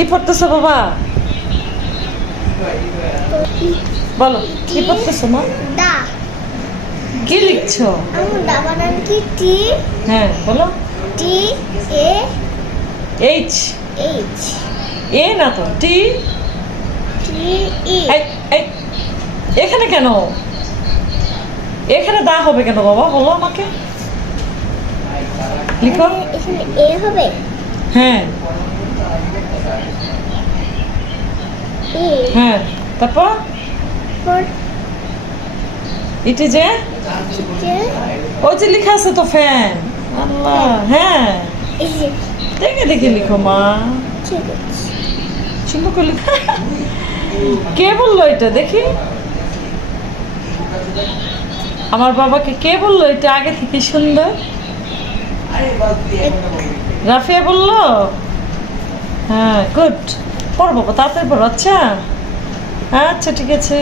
কি পড়তেছো বাবা? বলো কি পড়তেছো মা? দা। কি লিখছো? আমার দা বানান কি? টি। হ্যাঁ বলো। টি এ এইচ। এইচ। এ না তো, টি। টি ই। এই এই এখানে কেন? এখানে দা হবে কেন বাবা, বলো আমাকে। লিখো। এখানে এ হবে। হ্যাঁ ই। হ্যাঁ, তারপর ফর ইটি যে যে ওই যে লেখা আছে তো ফ্যান। আল্লাহ, হ্যাঁ এই যে দেখে দেখে লিখো মা, ঠিক আছে। সুন্দর করে লিখো। কে বললো এটা দেখি? আমার বাবাকে কে বললো এটা আগে থেকে সুন্দর? রাফিয়া বললো? হ্যাঁ গুড। পড়ো বাবা, তাড়াতাড়ি পড়ো। আচ্ছা আচ্ছা ঠিক আছে।